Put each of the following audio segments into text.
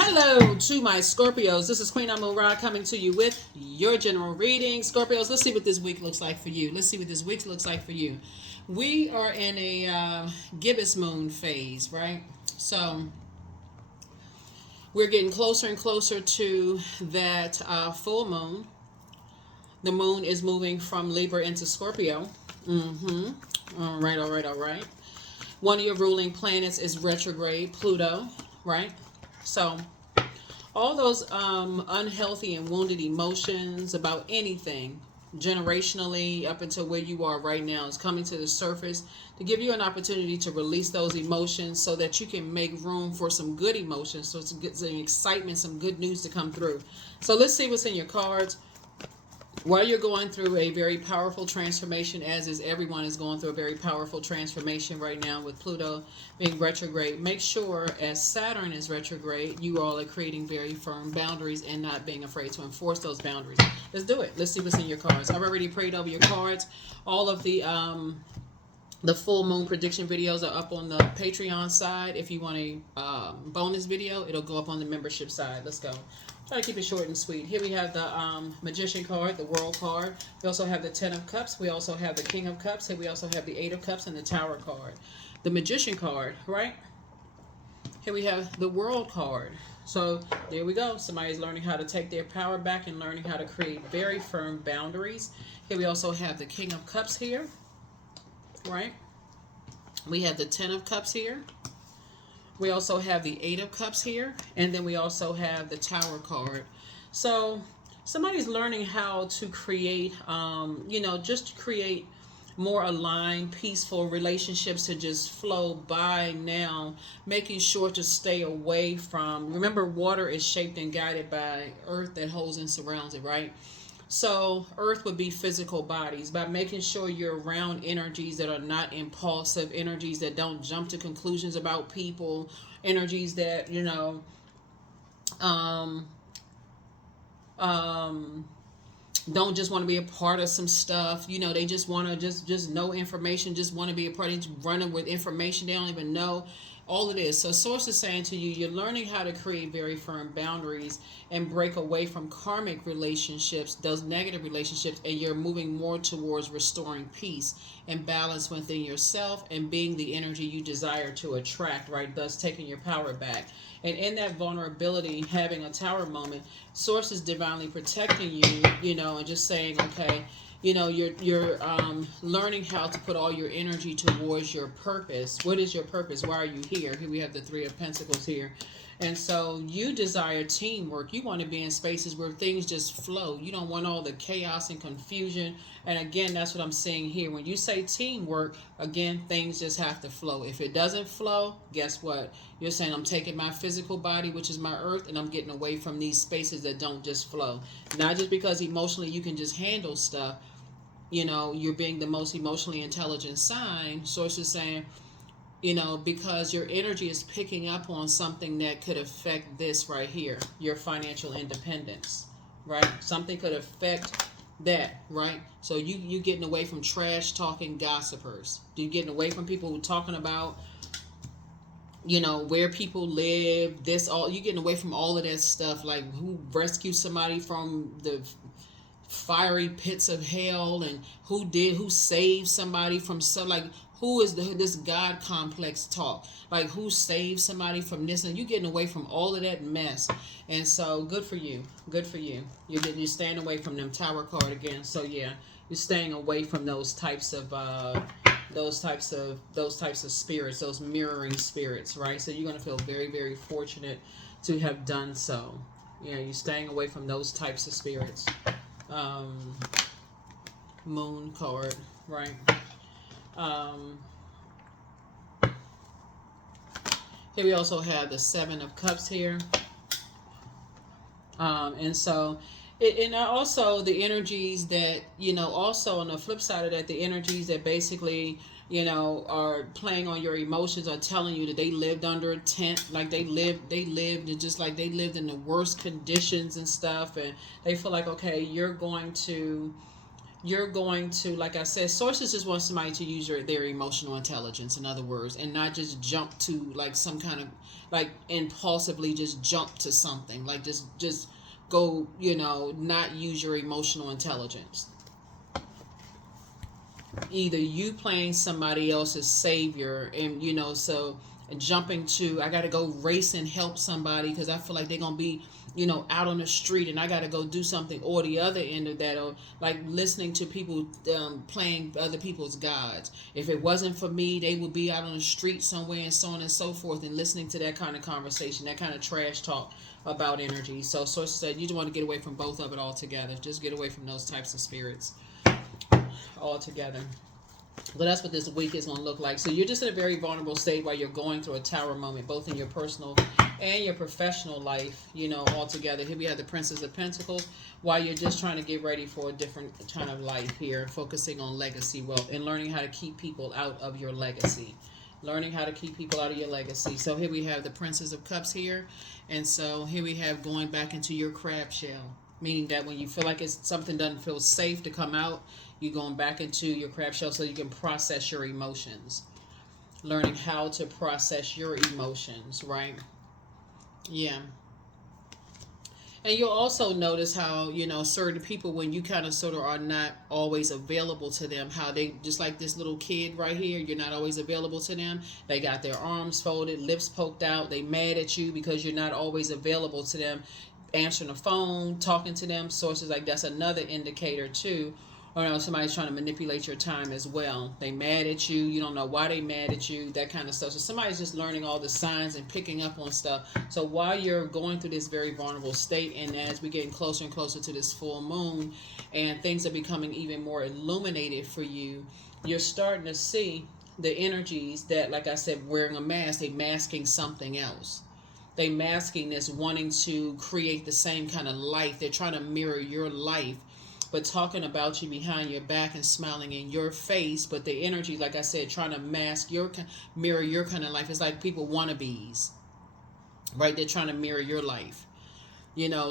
Hello to my Scorpios. This is Queen Amun Ra coming to you with your general reading. Scorpios, let's see what this week looks like for you. Let's see what this week looks like for you. We are in a gibbous moon phase, right? So we're getting closer and closer to that full moon. The moon is moving from Libra into Scorpio. All right, all right, all right. One of your ruling planets is retrograde, Pluto, right? So all those unhealthy and wounded emotions about anything generationally up until where you are right now is coming to the surface to give you an opportunity to release those emotions so that you can make room for some good emotions, so to get some excitement, some good news to come through. So let's see what's in your cards. While you're going through a very powerful transformation, as is everyone is going through a very powerful transformation right now with Pluto being retrograde, make sure as Saturn is retrograde, you all are creating very firm boundaries and not being afraid to enforce those boundaries. Let's do it. Let's see what's in your cards. I've already prayed over your cards. All of the full moon prediction videos are up on the Patreon side. If you want a bonus video, it'll go up on the membership side. Let's go. Try to keep it short and sweet. Here we have the Magician card, the World card. We also have the Ten of Cups. We also have the King of Cups. Here we also have the Eight of Cups and the Tower card. The Magician card, right? Here we have the World card. So there we go. Somebody's learning how to take their power back and learning how to create very firm boundaries. Here we also have the King of Cups here, right? We have the Ten of Cups here. We also have the Eight of Cups here, and then we also have the Tower card. So somebody's learning how to create, just to create more aligned, peaceful relationships to just flow by now, making sure to stay away from, remember, water is shaped and guided by earth that holds and surrounds it, right? So earth would be physical bodies. By making sure you're around energies that are not impulsive, energies that don't jump to conclusions about people, energies that, don't just want to be a part of some stuff. They just want to just know information, just want to be a part of running with information they don't even know. All it is. So Source is saying to you, you're learning how to create very firm boundaries and break away from karmic relationships, those negative relationships, and you're moving more towards restoring peace and balance within yourself and being the energy you desire to attract, right? Thus taking your power back. And in that vulnerability, having a tower moment, Source is divinely protecting you, and just saying, okay, you're learning how to put all your energy towards your purpose. What is your purpose? Why are you here? Here we have the Three of Pentacles here. And so you desire teamwork. You want to be in spaces where things just flow. You don't want all the chaos and confusion. And again, that's what I'm saying here. When you say teamwork, again, things just have to flow. If it doesn't flow, guess what? You're saying, I'm taking my physical body, which is my earth, and I'm getting away from these spaces that don't just flow. Not just because emotionally you can just handle stuff. You're being the most emotionally intelligent sign. Source is saying, because your energy is picking up on something that could affect this right here, your financial independence, right? Something could affect that, right? So you getting away from trash talking gossipers. You're getting away from people who talking about, where people live, you're getting away from all of that stuff, like who rescued somebody from the fiery pits of hell and who saved somebody from who is this God complex talk, like who saved somebody from this, and you're getting away from all of that mess. And so good for you, you're staying away from them. Tower card again. So yeah, you're staying away from those types of spirits, those mirroring spirits, right? So you're going to feel very, very fortunate to have done so. You're staying away from those types of spirits. Moon card, right? Here we also have the Seven of Cups here. And so and also the energies that, also on the flip side of that, the energies that basically, are playing on your emotions, are telling you that they lived under a tent, like they lived and just like they lived in the worst conditions and stuff, and they feel like, okay, you're going to you're going to, like I said, sources just want somebody to use their emotional intelligence, in other words, and not just jump to like some kind of, like, impulsively just jump to something, like just go, not use your emotional intelligence. Either you playing somebody else's savior, and so jumping to, I gotta go race and help somebody because I feel like they're gonna be out on the street, and I gotta go do something, or the other end of that, or like listening to people playing other people's gods. If it wasn't for me, they would be out on the street somewhere, and so on and so forth, and listening to that kind of conversation, that kind of trash talk about energy. So sources said you just want to get away from both of it altogether. Just get away from those types of spirits altogether. But that's what this week is going to look like. So you're just in a very vulnerable state while you're going through a tower moment, both in your personal and your professional life, all together. Here we have the Princess of Pentacles, while you're just trying to get ready for a different kind of life here, focusing on legacy wealth and learning how to keep people out of your legacy. Learning how to keep people out of your legacy. So here we have the Princess of Cups here. And so here we have going back into your crab shell, meaning that when you feel like something doesn't feel safe to come out, you're going back into your crab shell so you can process your emotions. Learning how to process your emotions, right? Yeah. And you'll also notice how, certain people, when you kind of sort of are not always available to them, how they, just like this little kid right here, you're not always available to them. They got their arms folded, lips poked out. They mad at you because you're not always available to them, answering the phone, talking to them. Sources like that's another indicator too. Or somebody's trying to manipulate your time as well. They mad at you. You don't know why they mad at you. That kind of stuff. So somebody's just learning all the signs and picking up on stuff. So while you're going through this very vulnerable state, and as we're getting closer and closer to this full moon, and things are becoming even more illuminated for you, you're starting to see the energies that, like I said, wearing a mask, they masking something else. They masking this, wanting to create the same kind of life. They're trying to mirror your life, but talking about you behind your back and smiling in your face. But the energy, like I said, trying to mirror your kind of life. It's like people wannabes, right? They're trying to mirror your life,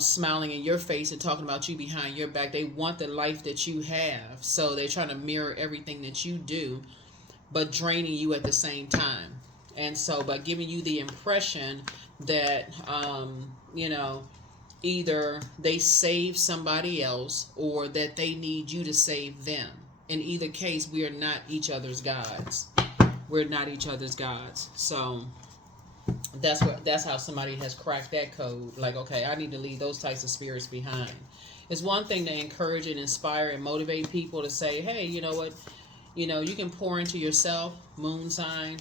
smiling in your face and talking about you behind your back. They want the life that you have, so they're trying to mirror everything that you do, but draining you at the same time. And so by giving you the impression that, either they save somebody else or that they need you to save them. In either case, we are not each other's gods. We're not each other's gods. So that's how somebody has cracked that code. Like, okay, I need to leave those types of spirits behind. It's one thing to encourage and inspire and motivate people to say, hey, you know what? You can pour into yourself, moon sign.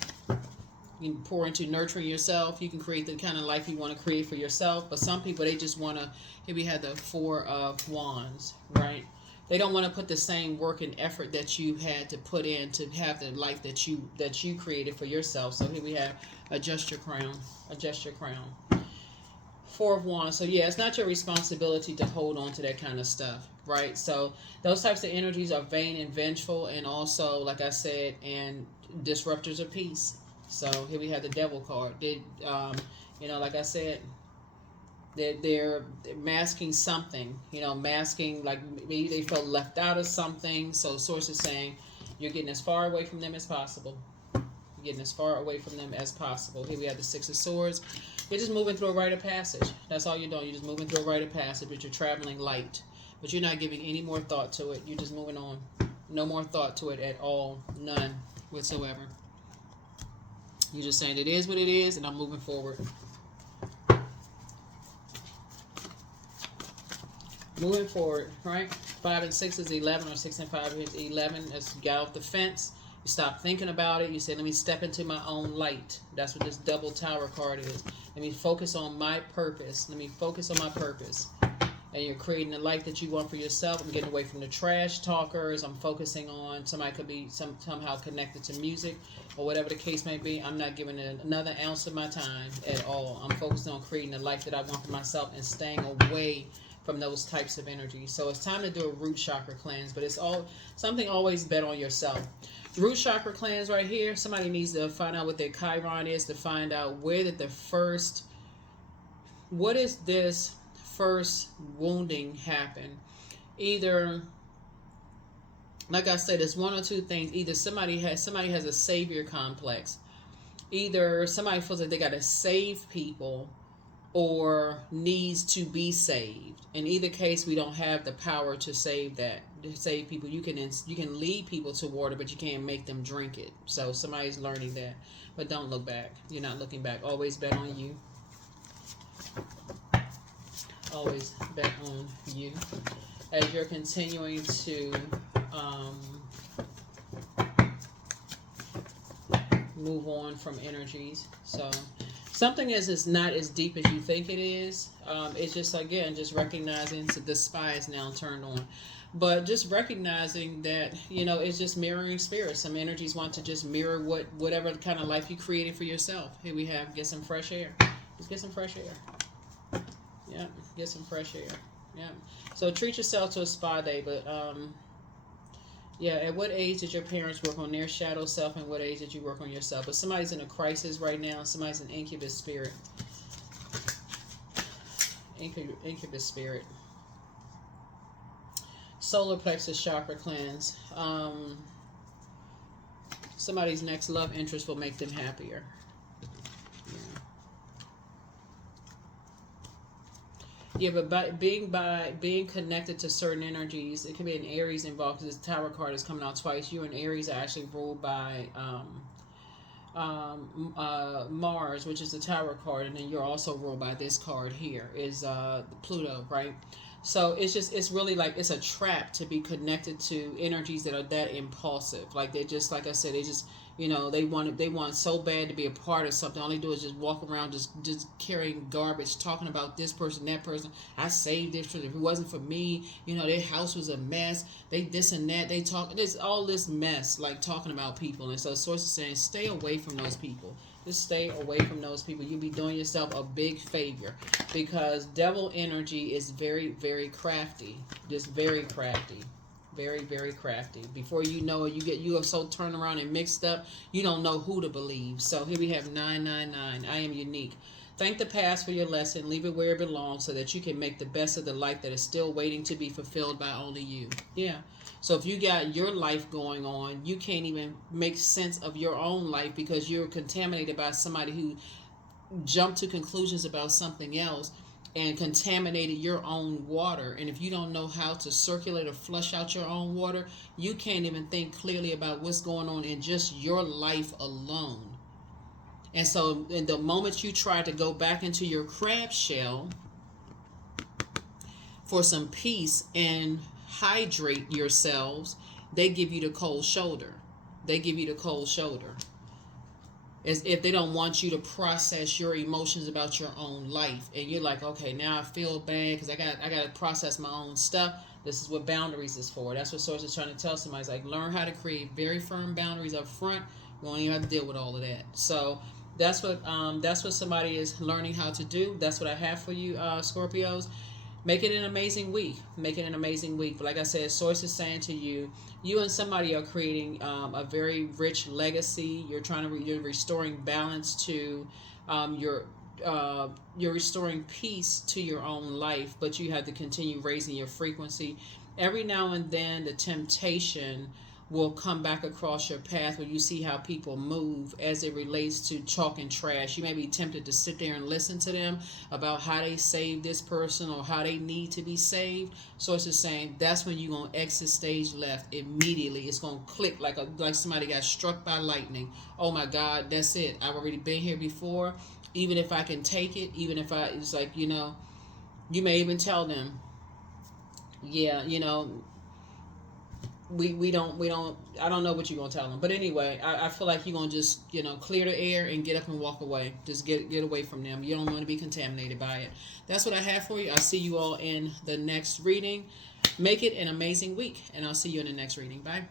You can pour into nurturing yourself. You can create the kind of life you want to create for yourself. But some people, they just want to, here we have the Four of Wands, right? They don't want to put the same work and effort that you had to put in to have the life that you created for yourself. So here we have adjust your crown. Adjust your crown. Four of Wands. So yeah, it's not your responsibility to hold on to that kind of stuff, right? So those types of energies are vain and vengeful, and also, like I said, and disruptors of peace. So here we have the Devil card. Like I said, they're masking something. Masking, like maybe they felt left out of something. So sources saying you're getting as far away from them as possible. You're getting as far away from them as possible. Here we have the Six of Swords. You're just moving through a rite of passage. That's all you're doing. You're just moving through a rite of passage, but you're traveling light. But you're not giving any more thought to it. You're just moving on. No more thought to it at all. None whatsoever. You're just saying it is what it is, and I'm moving forward. Moving forward, right? 5 and 6 is 11, or 6 and 5 is 11. As you get off the fence, you stop thinking about it. You say, let me step into my own light. That's what this double tower card is. Let me focus on my purpose. Let me focus on my purpose. And you're creating the life that you want for yourself. I'm getting away from the trash talkers. I'm focusing on somebody could be somehow connected to music or whatever the case may be. I'm not giving it another ounce of my time at all. I'm focusing on creating the life that I want for myself and staying away from those types of energies. So it's time to do a root chakra cleanse, but it's all something always bet on yourself. Root chakra cleanse right here. Somebody needs to find out what their Chiron is, to find out where did what is this first wounding happen. Either like I said, it's one or two things. Either somebody has a savior complex. Either somebody feels like they got to save people or needs to be saved. In either case, we don't have the power to save that. To save people, you can lead people to water, but you can't make them drink it. So somebody's learning that. But don't look back. You're not looking back. Always bet on you. Always bet on you. As you're continuing to move on from energies. So something is not as deep as you think it is. It's just, again, just recognizing that the spy is now turned on. But just recognizing that, it's just mirroring spirits. Some energies want to just mirror whatever kind of life you created for yourself. Here we have, get some fresh air. Just get some fresh air. Yeah, get some fresh air. Yeah. So treat yourself to a spa day, but yeah, at what age did your parents work on their shadow self, and what age did you work on yourself? But somebody's in a crisis right now. Somebody's an incubus spirit. Incubus spirit. Solar plexus chakra cleanse. Somebody's next love interest will make them happier. Yeah, but by being connected to certain energies, it can be an Aries involved, because the Tower card is coming out twice. You and Aries are actually ruled by Mars, which is the Tower card, and then you're also ruled by this card here, is Pluto, right? So it's really like it's a trap to be connected to energies that are that impulsive. Like they just, like I said, they just, they want so bad to be a part of something. All they do is just walk around just carrying garbage, talking about this person, that person. I saved this person. If it wasn't for me, their house was a mess. They this and that. They talk. There's all this mess, like talking about people. And so Source is saying, stay away from those people. Just stay away from those people. You'll be doing yourself a big favor, because devil energy is very, very crafty. Just very crafty. Very, very crafty. Before you know it, you are so turned around and mixed up, you don't know who to believe. So here we have 999. I am unique. Thank the past for your lesson. Leave it where it belongs so that you can make the best of the life that is still waiting to be fulfilled by only you. Yeah. So if you got your life going on, you can't even make sense of your own life because you're contaminated by somebody who jumped to conclusions about something else and contaminated your own water. And if you don't know how to circulate or flush out your own water, you can't even think clearly about what's going on in just your life alone. And so in the moment you try to go back into your crab shell for some peace and hydrate yourselves, they give you the cold shoulder. They give you the cold shoulder. As if they don't want you to process your emotions about your own life. And you're like, okay, now I feel bad because I got to process my own stuff. This is what boundaries is for. That's what Source is trying to tell somebody. It's like, learn how to create very firm boundaries up front. You won't even have to deal with all of that. So that's what somebody is learning how to do. That's what I have for you, Scorpios. Make it an amazing week. Make it an amazing week. But like I said, Source is saying to you, you and somebody are creating a very rich legacy. You're you're restoring balance to you're restoring peace to your own life, but you have to continue raising your frequency. Every now and then, the temptation will come back across your path where you see how people move as it relates to talking trash. You may be tempted to sit there and listen to them about how they saved this person or how they need to be saved. So it's just saying that's when you're going to exit stage left immediately. It's going to click like somebody got struck by lightning. Oh my God, that's it. I've already been here before. Even if I can take it, it's like, you may even tell them, yeah, we don't I don't know what you're gonna tell them, but anyway, I feel like you're gonna just clear the air and get up and walk away. Just get away from them. You don't want to be contaminated by it. That's what I have for you. I'll see you all in the next reading. Make it an amazing week, and I'll see you in the next reading. Bye.